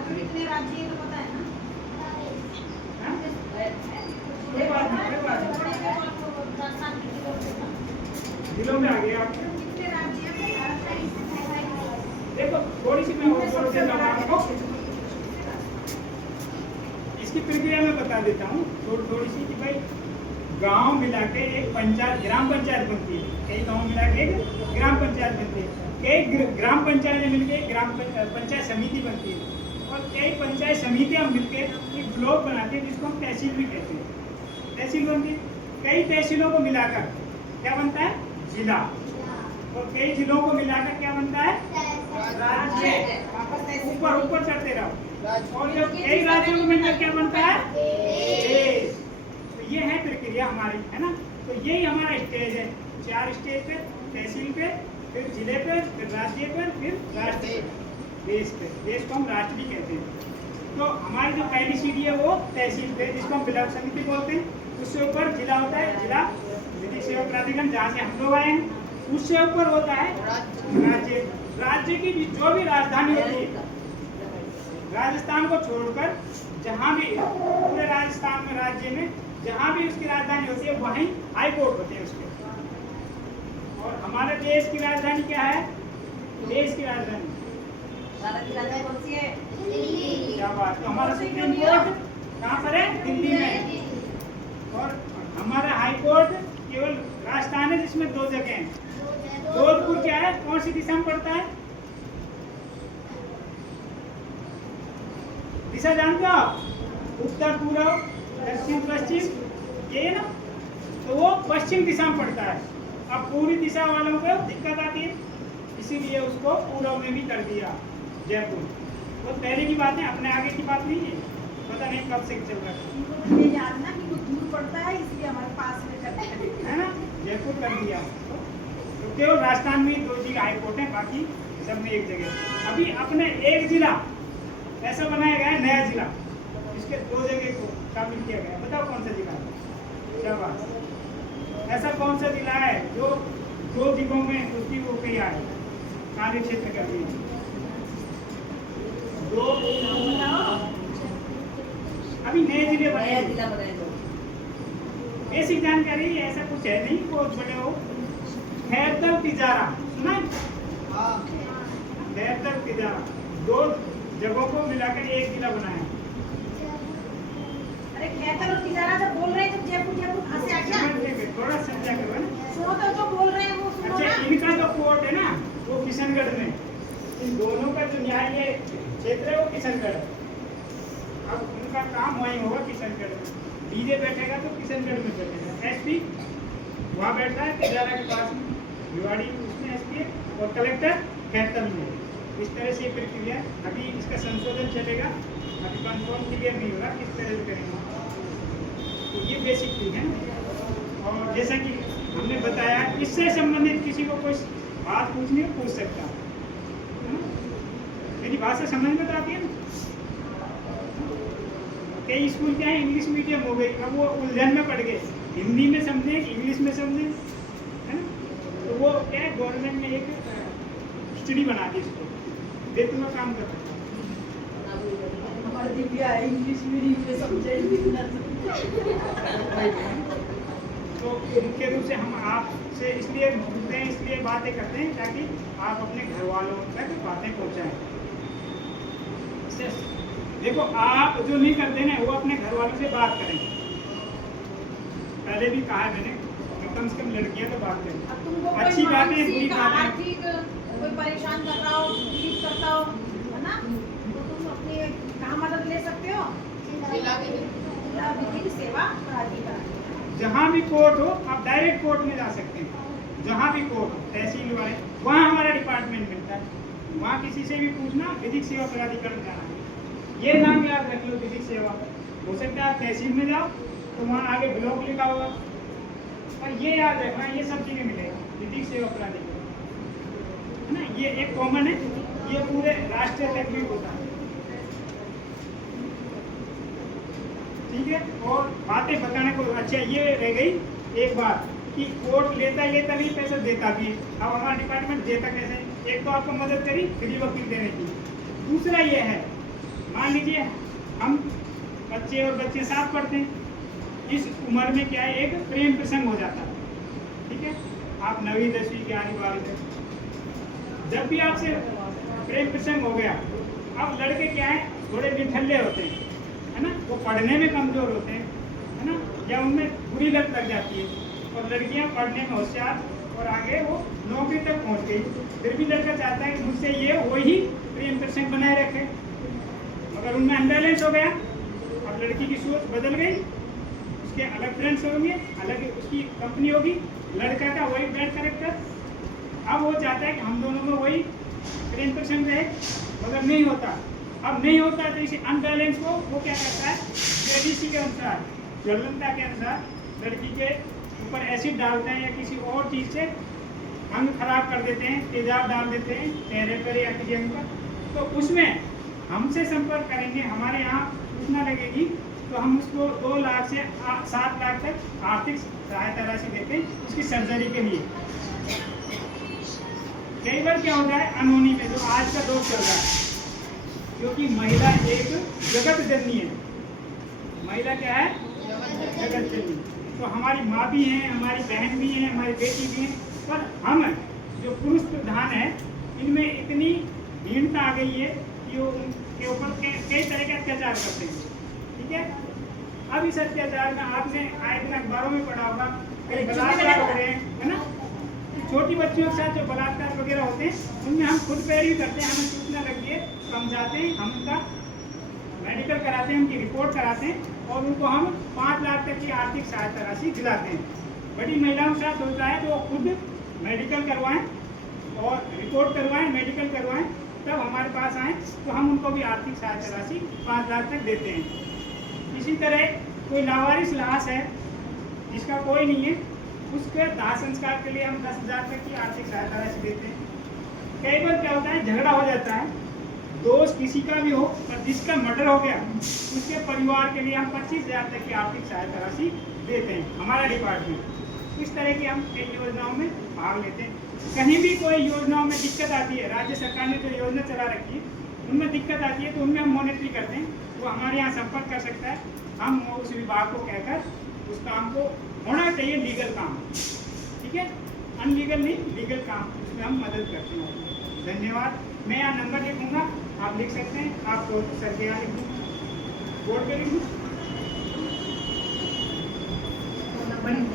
राज्य कितने राज्य है तो पता है ना? हाँ? कोई बात नहीं, कोई बात नहीं। थोड़े से आपको राजस्थान के जिलों में था। जिलों में आ गए आप। कितने राज्य हैं अपने भारत में? देखो थोड़ी सी मैं और जोड़ देता हूँ आपको, इसकी प्रक्रिया मैं बता देता हूँ थोड़ी सी कि भाई गांव मिला के एक पंचायत, ग्राम पंचायत बनती है। कई गांव मिला के एक ग्राम पंचायत बनती है। कई ग्राम पंचायत मिलकर एक ग्राम पंचायत समिति बनती है, और कई पंचायत समितियां मिलकर एक ब्लॉक बनाती है जिसको हम तहसील भी कहते हैं। तहसील बनती है। कई तहसीलों को मिलाकर क्या बनता है? जिला। और कई जिलों को मिलाकर क्या बनता है? राज्य। ऊपर ऊपर चढ़ते रहो। और जब कई राज्यों को मिलकर क्या बनता है? देश। तो ये है प्रक्रिया हमारी, है ना। तो यही हमारा स्टेज है, 4 स्टेज पे, तहसील पे, फिर जिले पे, फिर राज्य पर, फिर राष्ट्र पे, देश पे। देश को हम राष्ट्र भी कहते हैं। तो हमारी जो पहली सीढ़ी है वो तहसील पे, जिसको हम ब्लॉक समिति बोलते हैं। उससे ऊपर जिला होता है, जिला विधिक सेवा प्राधिकरण, जहाँ से हम लोग आए हैं। उससे ऊपर होता है राज्य। राज्य की जो भी राजधानी होती है, राजस्थान को छोड़कर जहाँ भी पूरे राजस्थान में, राज्य में जहाँ भी उसकी राजधानी होती है वहीं हाई कोर्ट होते हैं उसके। और हमारे देश की राजधानी क्या है? देश की राजधानी भारत की राजधानी कौन सी है? क्या बात। तो हमारा सुप्रीम कोर्ट कहाँ पर है? दिल्ली में। और हमारा हाई कोर्ट केवल राजस्थान है जिसमें 2 जगह हैं। जोधपुर क्या है? कौन सी दिशा में पड़ता है? दिशा जानते हो आप? उत्तर, पूर्व, दक्षिण, पश्चिम, ये है ना। तो वो पश्चिम दिशा में पड़ता है। अब पूरी दिशा वालों को दिक्कत आती है, इसीलिए उसको पूर्व में भी कर दिया जयपुर। वो पहले की बात है, अपने आगे की बात नहीं है। पता नहीं कब से चल रहा है, ये जानना कि वो दूर पड़ता है इसलिए हमारे पास में करते हैं, है ना। जयपुर कर दिया। तो केवल राजस्थान में 2 जिला हाई कोर्ट है, बाकी सब में एक जगह। अभी अपने एक जिला ऐसा बनाया गया है, नया जिला, इसके 2 जगह को शामिल किया गया। बताओ कौन सा जिला है? क्या बात। ऐसा कौन सा जिला है जो 2 जिलों में उसकी वो किया है, कार्य क्षेत्र कर दिया? 2 अभी नए जिले बने। बेसिक जानकारी ऐसा कुछ है नहीं, बहुत बड़े हो। खैरतर तिजारा सुना है? खैरतर तिजारा 2 जगहों को मिलाकर एक जिला बनाया। अरे खैरतर और तिजारा जब बोल रहे हैं तो जयपुर कहाँ से आ गया? थोड़ा समझा करो ना। सुनो तो जो बोल रहे हैं वो सुनो अच्छा, ना। इनका जो कोर्ट है ना वो किशनगढ़ में। इन दोनों का जो न्यायिक क्षेत्र है वो किशनगढ़ है। अब उनका काम वहीं होगा किशनगढ़ में। डीजे बैठेगा तो किशनगढ़ में बैठेगा। एसपी वहाँ बैठता है तिजारा के पास में, भिवाड़ी उसमें एसपी है, और कलेक्टर खैरतर में। इस तरह से प्रक्रिया। अभी इसका संशोधन चलेगा, अभी कंफर्म क्लियर नहीं हो रहा किस तरह से करेंगे। तो ये बेसिक चीज है। और जैसा कि हमने बताया, इससे संबंधित किसी को कोई बात पूछनी हो पूछ सकता है ना? मेरी भाषा समझ में तो आती है ना। कई स्कूल क्या है, इंग्लिश मीडियम हो गई, अब वो उलझन में पड़ गए, हिंदी में समझे इंग्लिश में समझे, है ना। तो वो क्या है, गवर्नमेंट ने एक खिचड़ी बना दी, इसको देते हुए काम कर रहा हमारे दिव्या इंग्लिश मीडियम में समझे। तो मुख्य रूप से हम आपसे इसलिए मिलते हैं, इसलिए बातें करते हैं ताकि आप अपने घर वालों तक बातें पहुंचाएं। देखो, आप जो नहीं करते ना वो अपने घर वालों से बात करें। पहले भी कहा है मैंने, कम से कम लड़कियां तो बात करें, अच्छी बातें, बुरी बातें। कोई परेशान कर रहा हो, तकलीफ करता हो, है ना, तो तुम अपनी कहाँ मदद ले सकते हो? जिला विधिक सेवा प्राधिकरण। जहाँ भी कोर्ट हो आप डायरेक्ट कोर्ट में जा सकते हैं। जहाँ भी कोर्ट हो, तहसील वाले, वहाँ हमारा डिपार्टमेंट मिलता है। वहाँ किसी से भी पूछना, विधिक सेवा प्राधिकरण जाना है। ये नाम याद रख लो, विधिक सेवा। हो सकता है आप तहसील में जाओ तो वहाँ आगे ब्लॉक लिखा होगा, और ये याद रखना, ये सब चीज़ें मिलेगा, विधिक सेवा प्राधिकरण, है ना। ये एक कॉमन है, ये पूरे राष्ट्रीय तक भी होता है, ठीक है। और बातें बताने को, अच्छा ये रह गई एक बात कि कोर्ट लेता नहीं, पैसा देता भी है। अब हमारा डिपार्टमेंट देता कैसे? एक तो आपको मदद करी फ्री वकील देने की, दूसरा ये है मान लीजिए हम बच्चे और बच्चे साथ पढ़ते हैं, इस उम्र में क्या है, एक प्रेम प्रसंग हो जाता है, ठीक है। आप 9वीं 10वीं 11वीं 12वीं तक जब भी आपसे प्रेम प्रसंग हो गया, अब लड़के क्या है, थोड़े निठल्ले होते हैं, है ना, वो पढ़ने में कमजोर होते हैं, है ना, या उनमें बुरी लत लग जाती है, और लड़कियां पढ़ने में होशियार और आगे वो नौकरी तक पहुंच गई, फिर भी लड़का चाहता है कि मुझसे ये वही प्रेम प्रसंग बनाए रखे, मगर उनमें अनबैलेंस हो गया। अब लड़की की सोच बदल गई, उसके अलग फ्रेंड्स होंगे, अलग उसकी कंपनी होगी, लड़का का वही बैड कैरेक्टर, अब वो चाहता है कि हम दोनों में वही प्रेम प्रसंग रहे, मगर नहीं होता। अब नहीं होता तो इसी अनबैलेंस को वो क्या करता है, जेडीसी के अनुसार, ज्वलनता के अनुसार लड़की के ऊपर एसिड डालते हैं या किसी और चीज़ से अंग खराब कर देते हैं, तेजाब डाल देते हैं चेहरे पर या किसी अंग पर, तो उसमें हमसे संपर्क करेंगे, हमारे यहाँ सूचना लगेगी, तो हम उसको 2 लाख से 7 लाख तक आर्थिक सहायता राशि देते हैं उसकी सर्जरी के लिए। कई बार क्या होता है, अनहोनी में जो आज का दौर चल रहा है, क्योंकि महिला एक जगत जननी है, महिला क्या है, जगत जननी, तो हमारी माँ भी हैं, हमारी बहन भी हैं, हमारी बेटी भी हैं, पर हम जो पुरुष प्रधान है, इनमें इतनी हीनता आ गई है कि वो उनके ऊपर कई तरह के अत्याचार करते हैं, ठीक है। अब इस अत्याचार में आपने आए दिन अखबारों में पढ़ा होगा, कई बलात्कार हो रहे हैं, है ना, छोटी बच्चियों के साथ जो बलात्कार वगैरह होते हैं, उनमें हम खुद पैरवी करते हैं, हमें सूचना लगी है तो हम जाते हैं, हम उनका मेडिकल कराते हैं, उनकी रिपोर्ट कराते हैं, और उनको हम 5 लाख तक की आर्थिक सहायता राशि दिलाते हैं। बड़ी महिलाओं के साथ होता है तो वो खुद मेडिकल करवाएं और रिपोर्ट करवाएं, मेडिकल करवाएं, तब हमारे पास आएँ तो हम उनको भी आर्थिक सहायता राशि 5 लाख तक देते हैं। इसी तरह कोई लावारिस लाश है जिसका कोई नहीं है, उसके दाह संस्कार के लिए हम 10,000 तक की आर्थिक सहायता राशि देते हैं। कई बार क्या होता है, झगड़ा हो जाता है, दोस्त किसी का भी हो, पर जिसका मर्डर हो गया उसके परिवार के लिए हम 25,000 तक की आर्थिक सहायता राशि देते हैं, हमारा डिपार्टमेंट। इस तरह की हम कई योजनाओं में भाग लेते हैं। कहीं भी कोई योजनाओं में दिक्कत आती है, राज्य सरकार ने जो योजना चला रखी है उनमें दिक्कत आती है, तो उनमें हम मॉनिटरी करते हैं, वो हमारे यहाँ संपर्क कर सकता है, हम उस विभाग को कहकर उस काम को, होना चाहिए लीगल काम, ठीक है, अनलीगल नहीं, लीगल काम, उसमें हम मदद करते हैं। धन्यवाद। मैं यहाँ नंबर लिखूँगा, आप लिख सकते हैं, आपको सर के यहाँ लिख दूँ, बोर्ड पे लिख दूँ।